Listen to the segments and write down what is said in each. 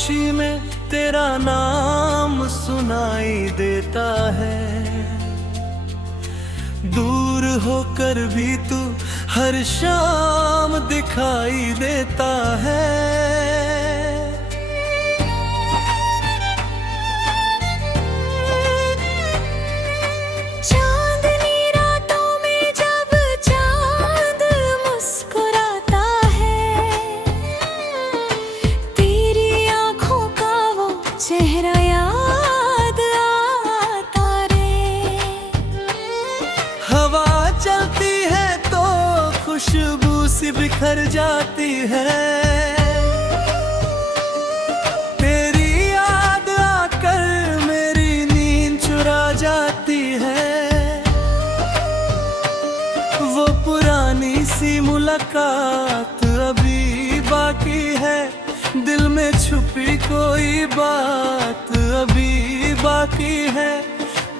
खामोशी में तेरा नाम सुनाई देता है। दूर होकर भी तू हर शाम दिखाई देता है। चेहरा याद आता रे। हवा चलती है तो खुशबू सी बिखर जाती है। तेरी याद आकर मेरी नींद चुरा जाती है। वो पुरानी सी मुलाकात अभी बाकी है। दिल में छुपी कोई बात अभी बाकी है।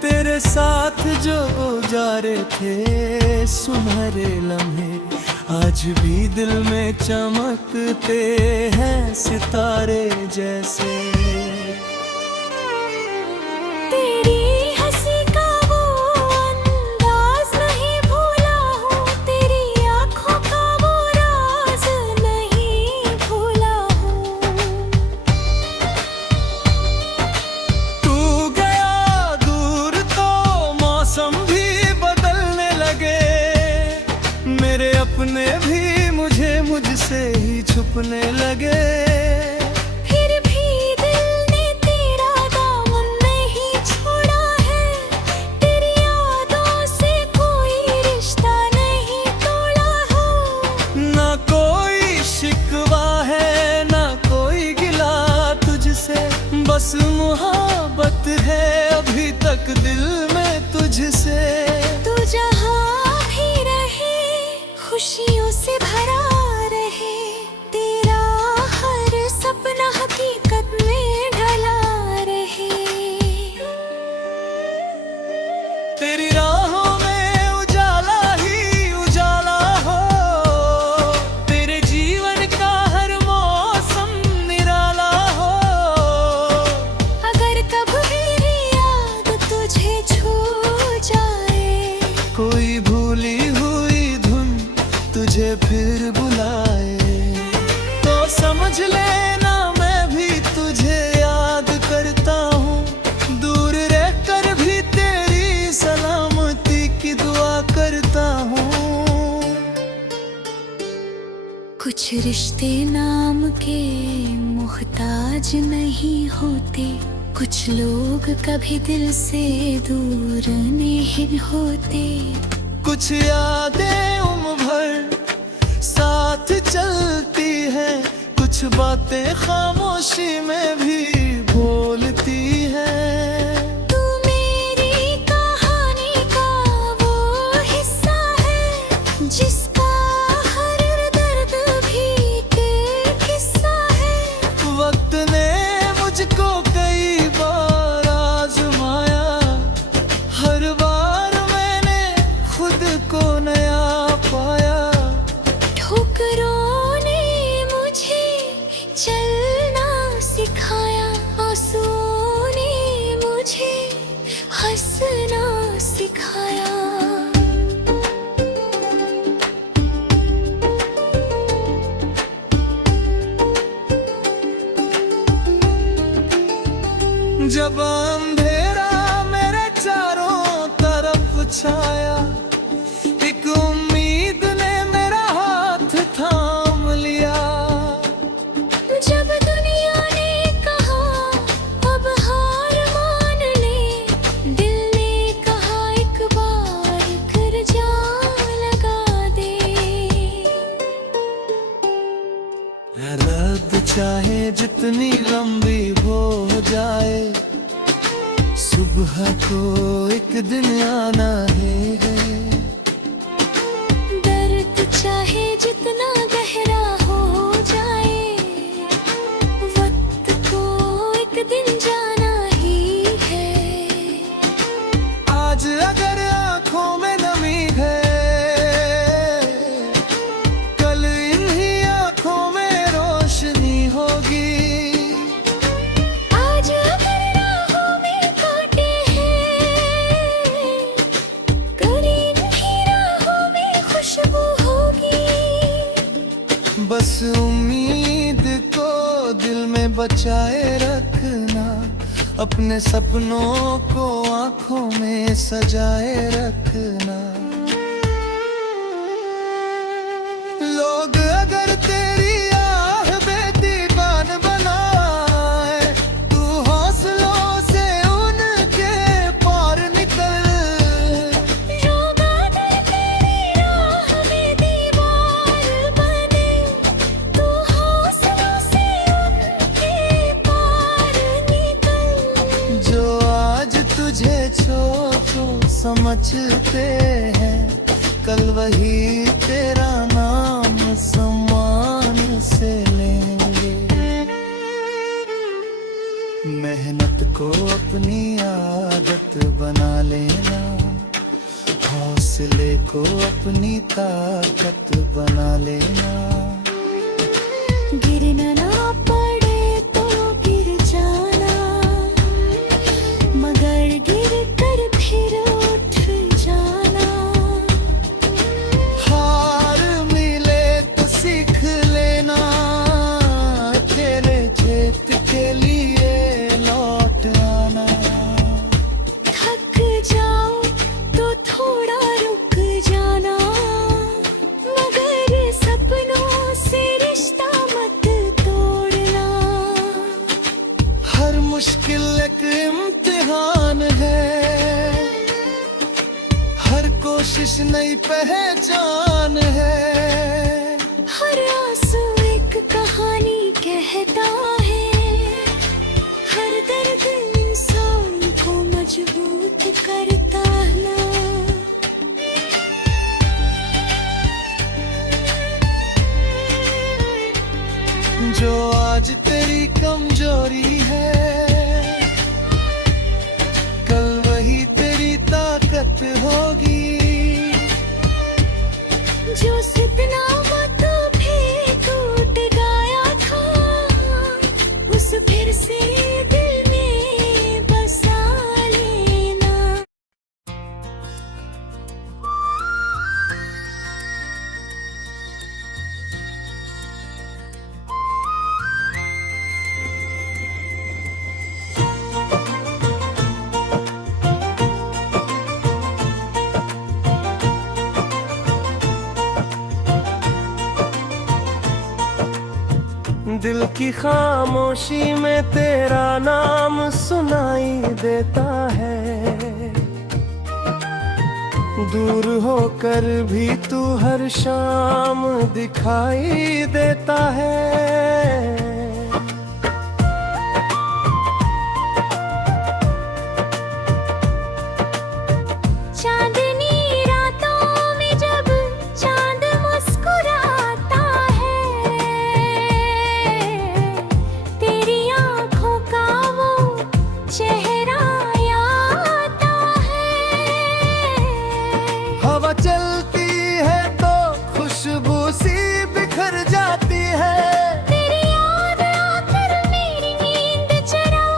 तेरे साथ जो गुजारे थे सुनहरे लम्हे आज भी दिल में चमकते हैं सितारे जैसे। अपने भी मुझे मुझसे ही छुपने लगे। फिर भी दिल ने तेरा दामन नहीं छोड़ा है। तेरी यादों से कोई रिश्ता नहीं तोड़ा है। ना कोई शिकवा है ना कोई गिला तुझसे। बस मोहब्बत है अभी तक दिल में तुझसे। तू जहाँ खुशियों से भरा रहे। तेरा हर सपना हकीकत में ढला रहे। तेरी राहों में उजाला ही उजाला हो। तेरे जीवन का हर मौसम निराला हो। अगर कभी मेरी याद तुझे छू जाए। कोई भूली तुझे फिर बुलाए तो समझ लेना मैं भी तुझे याद करता हूँ। दूर रहकर भी तेरी सलामती की दुआ करता हूँ। कुछ रिश्ते नाम के मुहताज नहीं होते। कुछ लोग कभी दिल से दूर नहीं होते। कुछ यादें उम्र भर साथ चलती हैं। कुछ बातें खामोशी में भी बोलती हैं। तू मेरी कहानी का वो हिस्सा है जिसका हर दर्द भी एक किस्सा है। वक्त ने मुझको कई बार आजमाया। हर बार मैंने खुद को नया पाया। ठोकरों ने मुझे चलना सिखाया। आंसुओं ने मुझे हंसना सिखाया। जब अंधेरा मेरे चारों तरफ छाया। एक उम्मीद ने मेरा हाथ थाम लिया। जब दुनिया ने कहा अब हार मान ले। दिल ने कहा एक बार कर जान लगा दे। रात चाहे जितनी लंबी हो जाए। सुबह को एक दिन आना है। दर्द चाहे जितना गहरा हो जाए। वक्त को एक दिन जाना ही है। आज अगर आँखों में नमी है। कल इन्हीं आँखों में रोशनी होगी। बचाए रखना, अपने सपनों को आंखों में सजाए रखना। लोग अगर तेरी आह बेदीवान बनाए, तू हौसलों से उनके पार निकल। लोग अगर तेरी राह में दीवार बने, तू हौसलों से उनके पार निकल। जो आज तुझे छोटू समझते हैं, कल वही तेरा नाम सम्मान से लेंगे। मेहनत को अपनी आदत बना लेना, हौसले को अपनी ताकत बना लेना। गिरना ना पड़े तो गिर जाना, मगर गिर कर फिर उठ जाना। हार मिले तो सीख लेना, तेरे जीत के लिए लौट आना। थक जाओ तो थोड़ा रुक जाना, मगर सपनों से रिश्ता मत तोड़ना। हर मुश्किल एक इम्तिहान है, हर कोशिश नई पहचान है। हर आंसू एक कहानी कहता है, हर दर्द इंसान को मजबूत करता ना। जो आज तेरी कमजोरी है, कल वही तेरी ताकत होगी। जो सपना कभी टूट गया था, उस फिर से दिल में बसा लेना। दिल की खामोशी में तेरा नाम सुनाई देता है, दूर होकर भी तू हर शाम दिखाई देता है। चांदनी रातों में जब चांद मुस्कुराता है, तेरी आंखों का वो चेहरा याद आता है। हवा चलती है तो खुशबू सी बिखर जाती है, तेरी याद आकर मेरी नींद चरा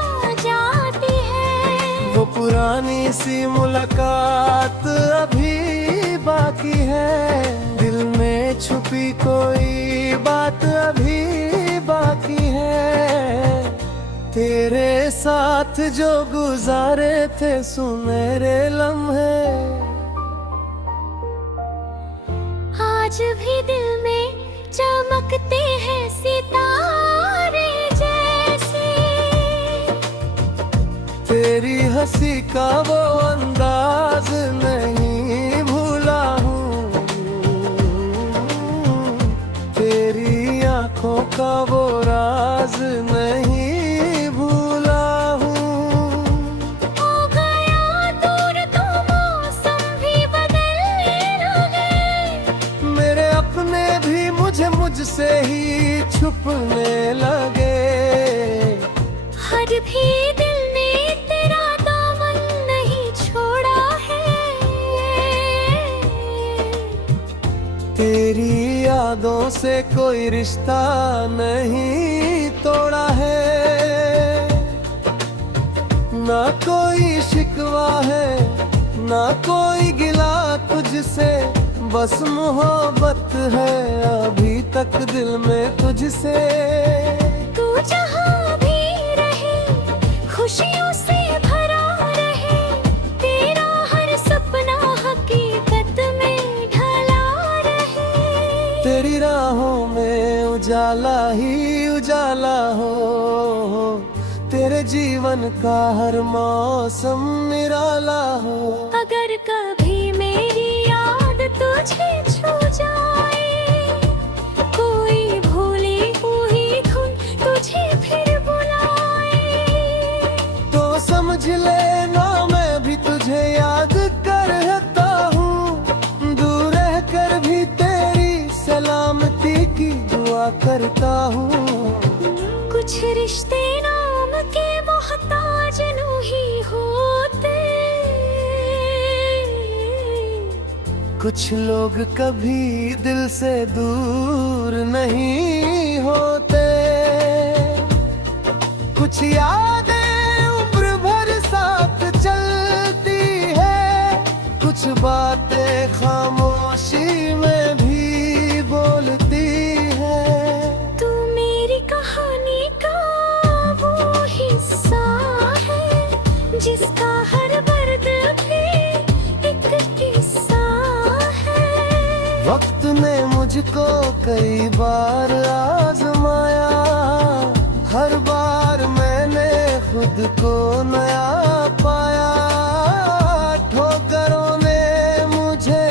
जाती है। वो पुरानी सी मुलाकात अभी बाकी है, दिल में छुपी कोई बात अभी बाकी है। तेरे साथ जो गुजारे थे सुनहरे लम्हे, आज भी दिल में चमकते हैं सितारे जैसे। तेरी हंसी का वो अंदाज नहीं भूला हूँ, तेरी आंखों का वो राज नहीं भूला हूँ। हो गया दूर तो मौसम भी बदलने लगे, मेरे अपने भी मुझसे ही छुपने लगे। हर भी दिल ने तेरा दामन नहीं छोड़ा है, तेरी यादों से कोई रिश्ता नहीं तोड़ा है। ना कोई शिकवा है ना कोई गिला तुझसे, बस मोहब्बत है अभी तक दिल में तुझसे। तू जहाँ भी खुशियों से भरा रहे, तेरा हर सपना हकीकत में ढला रहे। तेरी राहों में उजाला ही उजाला हो, तेरे जीवन का हर मौसम निराला हो। अगर कभी मेरी याद तुझे छू जाए, कोई भूली हुई धुन तुझे फिर बुलाए, तो समझ लेना मैं भी तुझे याद करता हूँ, दूर रह कर भी तेरी सलामती की दुआ करता हूँ। कुछ रिश्ते नाम के मोहताज नहीं होते, कुछ लोग कभी दिल से दूर नहीं होते, कुछ यादें उम्र भर साथ चलती है, कुछ बातें खामोशी में भी बोलती है। तू मेरी कहानी का वो हिस्सा है, जिसका हर दर्द भी एक किस्सा है। वक्त ने मुझको कई बार आजमाया, हर बार मैंने खुद को नया पाया। ठोकरों ने मुझे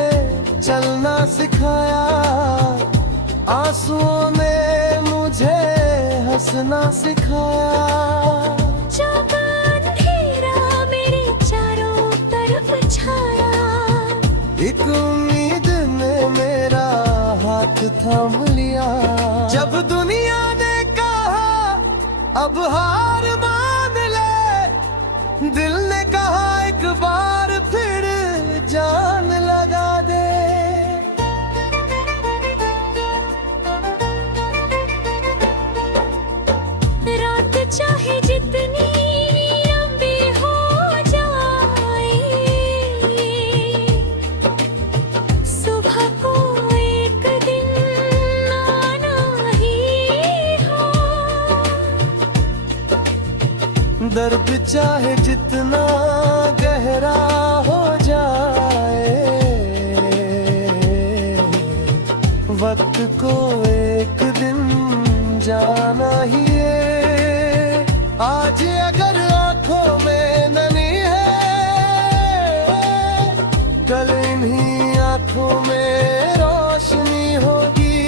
चलना सिखाया, आंसुओं ने मुझे हंसना सिखाया। जब अंधेरा मेरे चारों तरफ छाया, एक उम्मीद ने मेरा हाथ थाम लिया। जब दुनिया ने कहा अब हार मान ले, दिल ने कहा एक बार फिर जान लगा दे। रात चाहे जितनी लंबी हो जाए, सुबह को एक दिन आना ही हो। दर्द चाहे जितना गहरा हो जाए, वक्त को एक दिन जाना ही है। आज अगर आंखों में नमी है, कल इन्हीं आंखों में रोशनी होगी।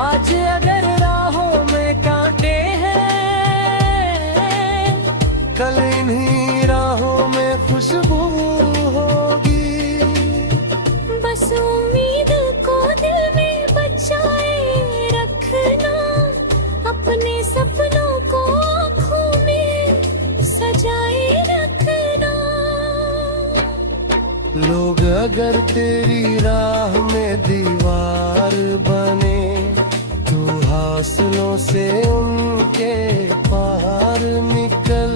आज अगर राहों में कांटे हैं, कल इन्हीं राहों में खुशबू होगी। बस उम्मीद को दिल में बचाए रखना, अपने सपनों को आँखों में सजाए रखना। लोग अगर तेरी राह में दीवार बने, तू हासिलों से उनके पार निकल।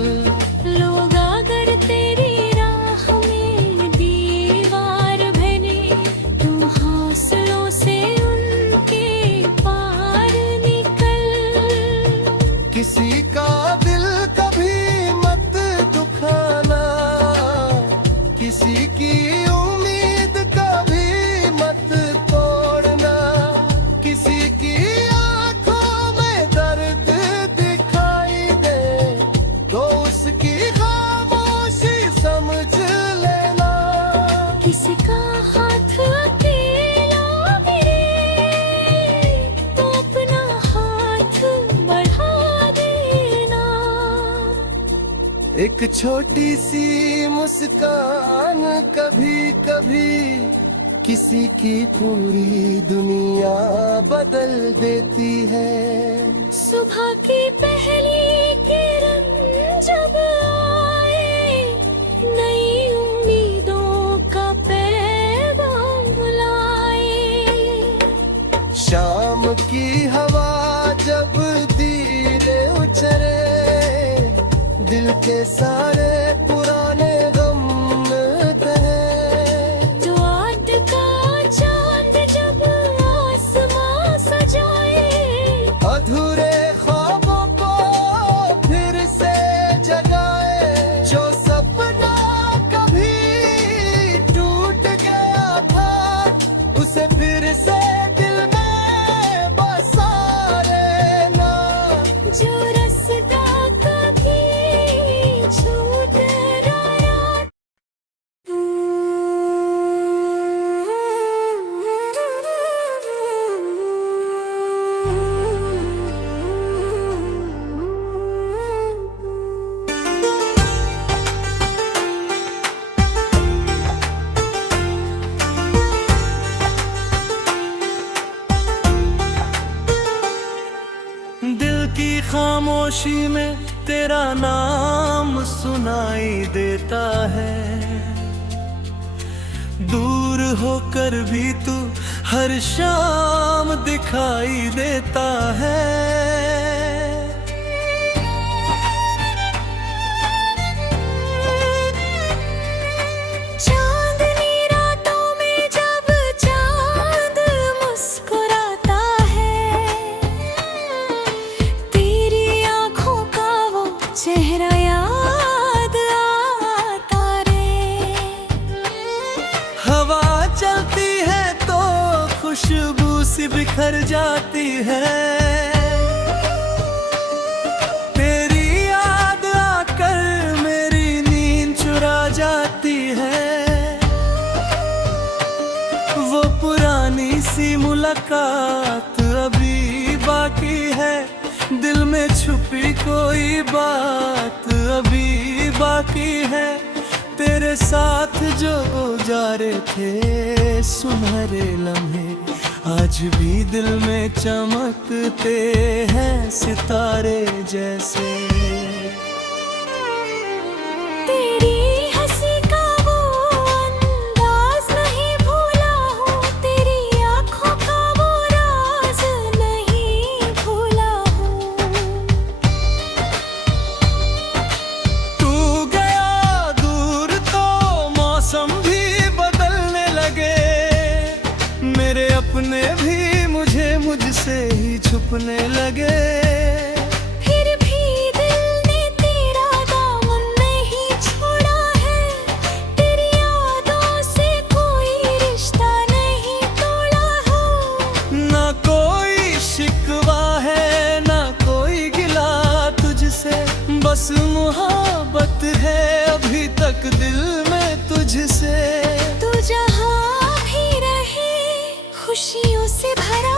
लोग अगर तेरी राह में दीवार बने, तू हौसलों से उनके पार निकल। किसी का दिल कभी मत दुखाना, किसी की उम्मीद कभी मत तोड़ना। किसी की आंखों में दर्द दिखाई दे, तो उसकी खामोशी समझ लेना। किसी का हाथ अकेला मिले, तो अपना हाथ बढ़ा देना। एक छोटी सी मुस्कान कभी कभी किसी की पूरी दुनिया बदल देती है। सुबह की पहली किरण जब आए, नई उम्मीदों का पैगाम लाए। शाम की हवा जब धीरे उचरे, दिल के सारे पुराने गम तहे। जो आज का चांद जब आसमां सजाए, अधूरे ख्वाबों को फिर से खामोशी में तेरा नाम सुनाई देता है। दूर होकर भी तू हर शाम दिखाई देता है। चेहरा याद आता रे। हवा चलती है तो खुशबू सी बिखर जाती है। तेरी याद आकर मेरी नींद चुरा जाती है। वो पुरानी सी मुलाकात अभी बाकी है। दिल में छुपी कोई बात अभी बाकी है। तेरे साथ जो गुजारे थे सुनहरे लम्हे आज भी दिल में चमकते हैं सितारे जैसे। तेरी हंसी का वो अंदाज नहीं भूला हूँ। तेरी आँखों का वो राज नहीं भूला हूँ। तू गया दूर तो मौसम भी बदलने लगे। मेरे अपने भी मुझसे ही छुपने लगे। फिर भी दिल ने तेरा दामन नहीं छोड़ा है। तेरी यादों से कोई रिश्ता नहीं तोड़ा हो। ना कोई शिकवा है ना कोई गिला तुझसे। बस मोहब्बत है अभी तक दिल में तुझसे। तू जहाँ भी रहे खुशियों से भरा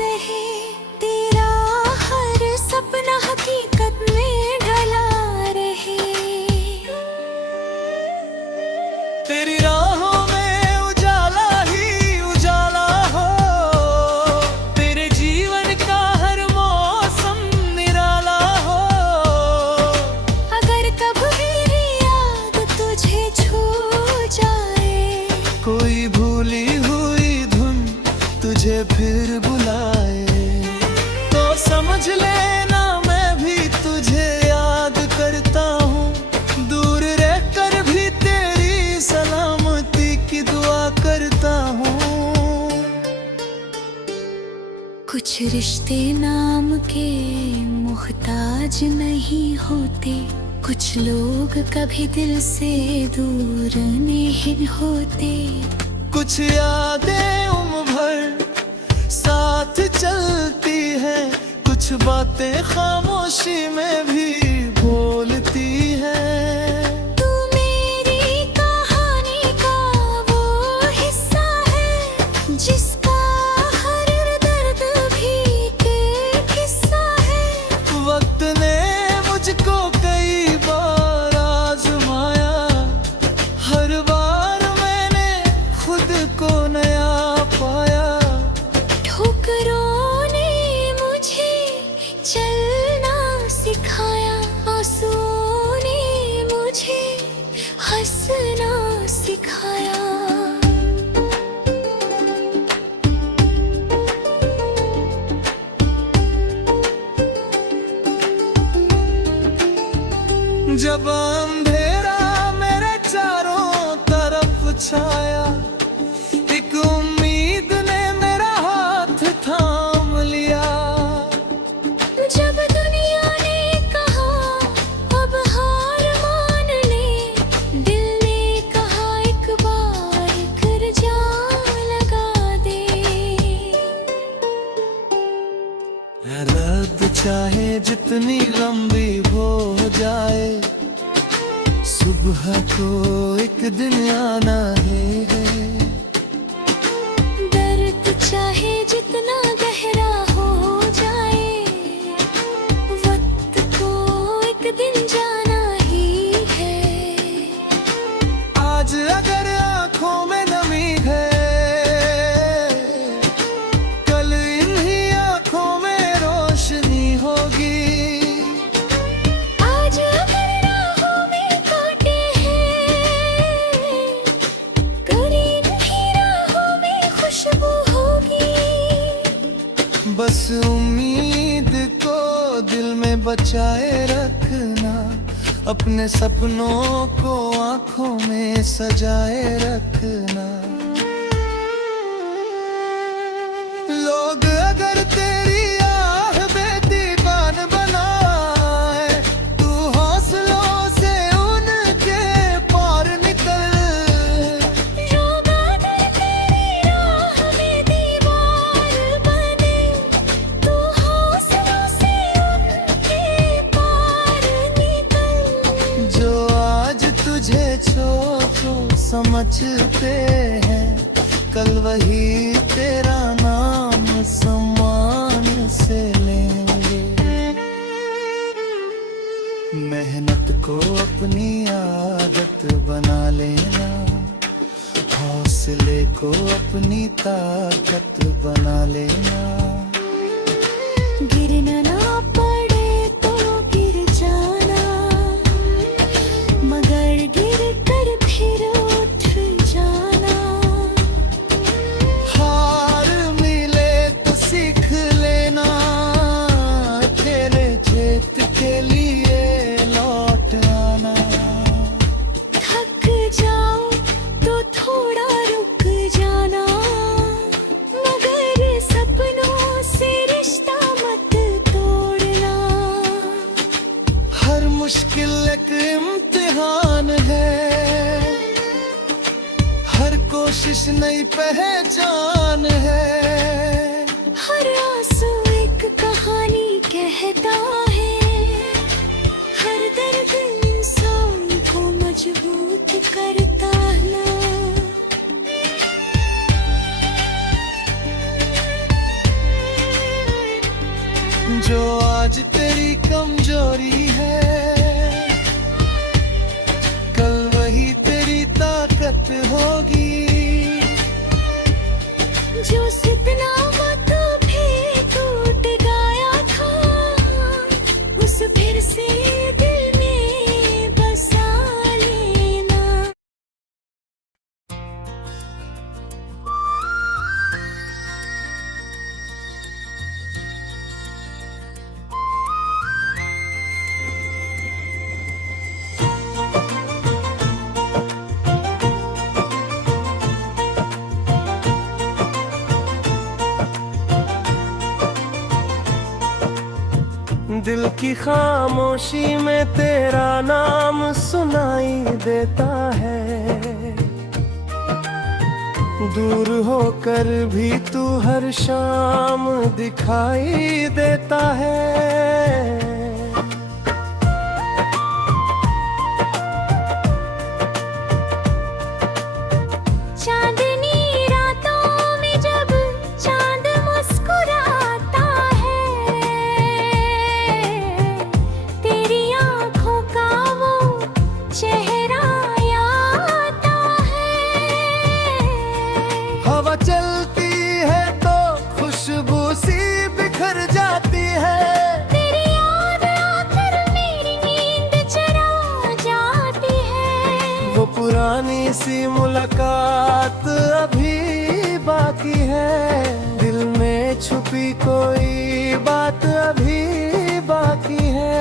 रहे। तेरा हर सपना हकीकत में ढला रहे। तेरी राहों में उजाला ही उजाला हो। तेरे जीवन का हर मौसम निराला हो। अगर कभी मेरी याद तुझे छू जाए। कोई भूली हुई धुन तुझे फिर बुलाए तो समझ लेना मैं भी तुझे याद करता हूँ। दूर रहकर भी तेरी सलामती की दुआ करता हूँ। कुछ रिश्ते नाम के मुहताज नहीं होते। कुछ लोग कभी दिल से दूर नहीं होते। कुछ यादें उम्र भर साथ चलती हैं। कुछ बातें खामोशी में भी बोलती हैं। तू मेरी कहानी का वो हिस्सा है जिसका हर दर्द भी एक किस्सा है। वक्त ने मुझको कई बार आजमाया। हर बार मैंने खुद को नया पाया। ठोकरों ने मुझे चलना सिखाया। आंसुओं ने मुझे हंसना सिखाया। जब अंधेरा मेरे चारों तरफ छाया। एक उम्मीद ने मेरा हाथ थाम लिया। जब दुनिया ने कहा अब हार मान ले। दिल ने कहा एक बार कर जा लगा दे। रात चाहे जितनी लंबी हो जाए। सुबह को एक दिन आना है। दर्द चाहे जितना गहरा हो जाए। वक्त को एक दिन जाना ही है। आज अगर आंखों में नमी है। कल इन्हीं आंखों में रोशनी होगी। बस उम्मीद को दिल में बचाए रखना, अपने सपनों को आंखों में सजाए रखना। लोग अगर तेरी आह बेदीवान बनाए, तू हौसलों से उनके पार निकल। लोग अगर तेरी राह में दीवार बने, तू हौसलों से उनके पार निकल। जो आज तुझे छोटू समझते हैं, कल वही तेरा नाम सम्मान से लेंगे। मेहनत को अपनी आदत बना लेना, हौसले को अपनी ताकत बना लेना। गिरना ना पड़े तो गिर जाना, मगर गिर कर फिर उठ जाना। हार मिले तो सीख लेना, तेरे जीत के लिए लौट आना। थक जाओ तो थोड़ा रुक जाना, मगर सपनों से रिश्ता मत तोड़ना। हर मुश्किल एक इम्तिहान है, हर कोशिश नई पहचान है। हर आंसू एक कहानी कहता है, हर दर्द इंसान को मजबूत करता ना। जो आज तेरी कमजोरी है, कल वही तेरी ताकत होगी। जो सपना भी टूट गया था, उस फिर से दिल में बसा लेना। दिल की खामोशी में तेरा नाम सुनाई देता है, दूर होकर भी तू हर शाम दिखाई देता है। चांदनी रातों में जब चांद मुस्कुराता है, तेरी आंखों का वो चेहरा याद आता है। हवा चलती है तो खुशबू सी बिखर जाती है, तेरी याद आकर मेरी नींद चरा जाती है। वो पुरानी सी मुलाकात अभी बाकी है, दिल में छुपी कोई बात अभी बाकी है।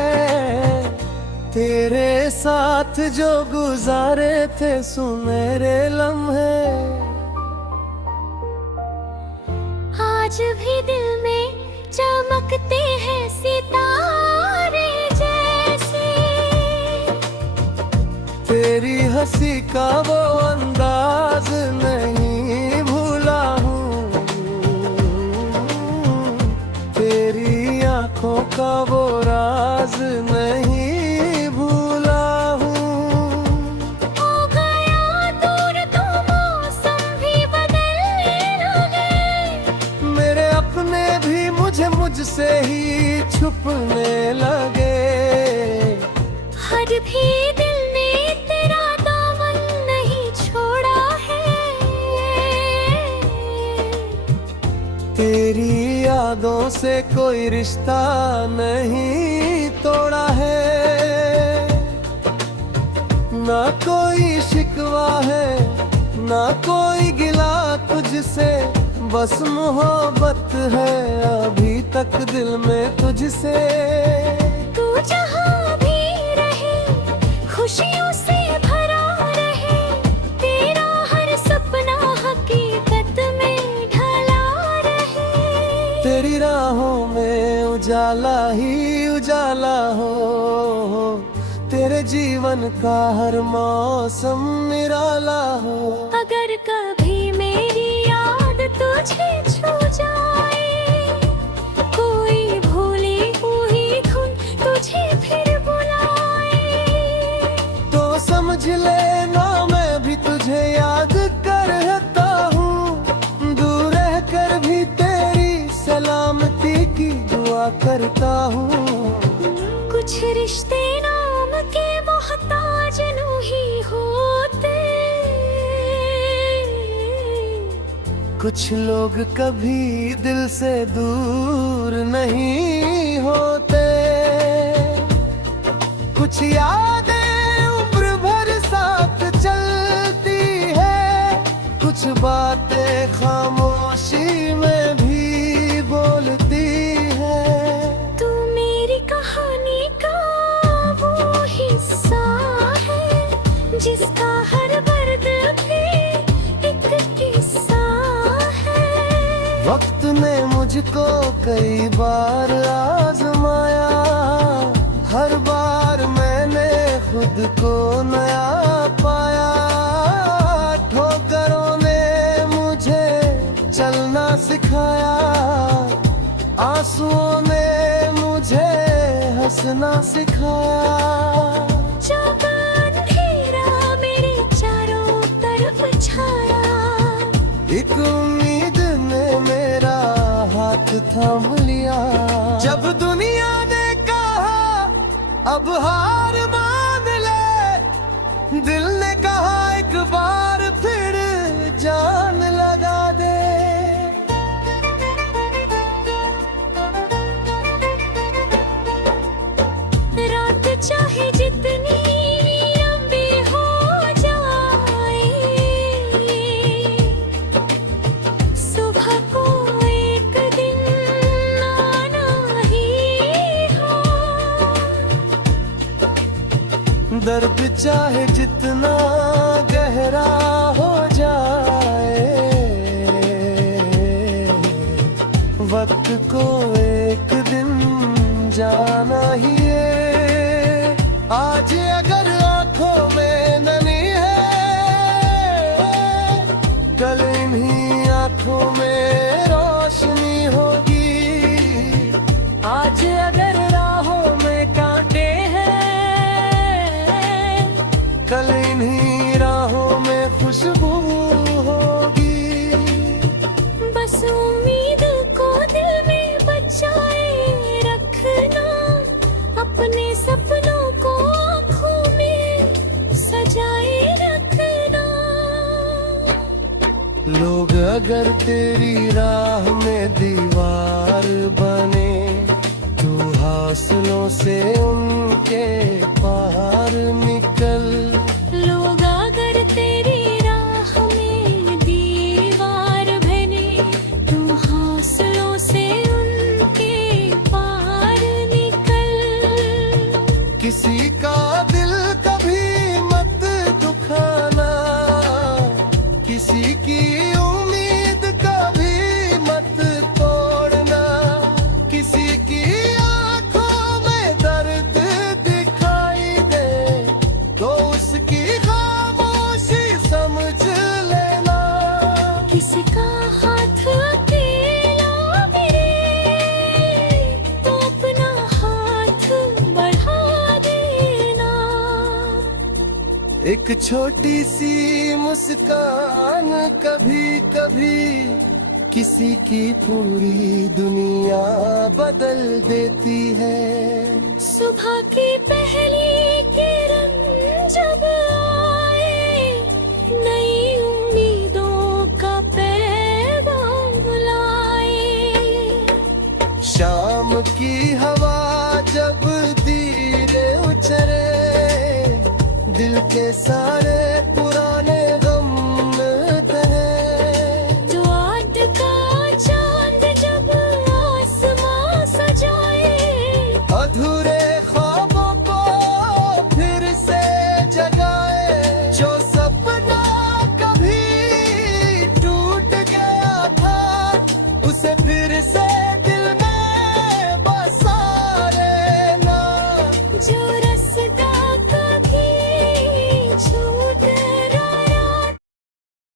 तेरे साथ जो गुजारे थे सुनहरे लम्हे, आज भी दिल में चमकते हैं सितारे जैसे। तेरी हंसी का वो अंदाज नहीं भूला हूँ, तेरी आंखों का वो राज नहीं भूला हूँ। हो गया दूर तो मौसम भी बदलने लगे, मेरे अपने भी मुझसे ही छुपने लगे। हर भी दिल ने तेरा दामन नहीं छोड़ा है, तेरी यादों से कोई रिश्ता नहीं तोड़ा है। ना कोई शिकवा है, ना कोई गिला तुझसे, बस मोहब्बत है अभी तक दिल में तुझसे। तू जहाँ भी रहे खुशियों से भरा रहे, तेरा हर सपना हकीकत में ढला रहे। तेरी राहों में उजाला ही उजाला हो, तेरे जीवन का हर मौसम निराला हो। अगर कभी मेरी याद तुझे छू जाए, कोई भूली हुई धुन तुझे फिर बुलाए, तो समझ लेना मैं भी तुझे याद करता हूँ। दूर रह कर भी तेरी सलामती की दुआ करता हूँ। कुछ रिश्ते नाम के मोहताज नहीं होते, कुछ लोग कभी दिल से दूर नहीं होते। कुछ यादें उम्र भर साथ चलती है, कुछ बातें खामोशी में भी बोलती है। तू मेरी कहानी का वो हिस्सा है, जिसका हर दर्द भी एक किस्सा है। वक्त ने मुझको कई बार आजमाया, हर बार मैंने खुद को नया पाया। ठोकरों ने मुझे चलना सिखाया, आंसुओं ने मुझे हंसना सिखाया। जब अंधेरा मेरे चारों तरफ छाया, एक उम्मीद ने मेरा हाथ थाम लिया। जब दुनिया ने कहा अब हार मान ले, दिल ने कहा एक बार फिर जान लगा दे। रात चाहे जितनी लंबी हो जाए, सुबह को एक दिन आना ही हो। दर्द चाहे जितना गहरा हो जाए, वक्त को एक दिन जाना ही है। आज अगर आंखों में नमी है, कल इन्हीं आंखों में रोशनी होगी। आज अगर राहों में कांटे हैं, कल इन्हीं राहों में खुशबू होगी। बस उम्मीद को दिल में बचाए रखना, अपने सपनों को आँखों में सजाए रखना। लोग अगर तेरी राह में दीवार बने, तू हासिलों से उनके पार निकल। लोग अगर तेरी राह में दीवार बने, तू हौसलों से उनके पार निकल। किसी का दिल कभी मत दुखाना, किसी की उम्मीद कभी मत तोड़ना। किसी की आंखों में दर्द दिखाई दे, तो उसकी खामोशी समझ लेना। किसी का हाथ अकेला मेरे, तो अपना हाथ बढ़ा देना। एक छोटी सी मुस्कान कभी कभी किसी की पूरी दुनिया बदल देती है। सुबह की पहली किरण जब आए, नई उम्मीदों का पैगाम लाए। शाम की हवा जब धीरे उचरे, दिल के साथ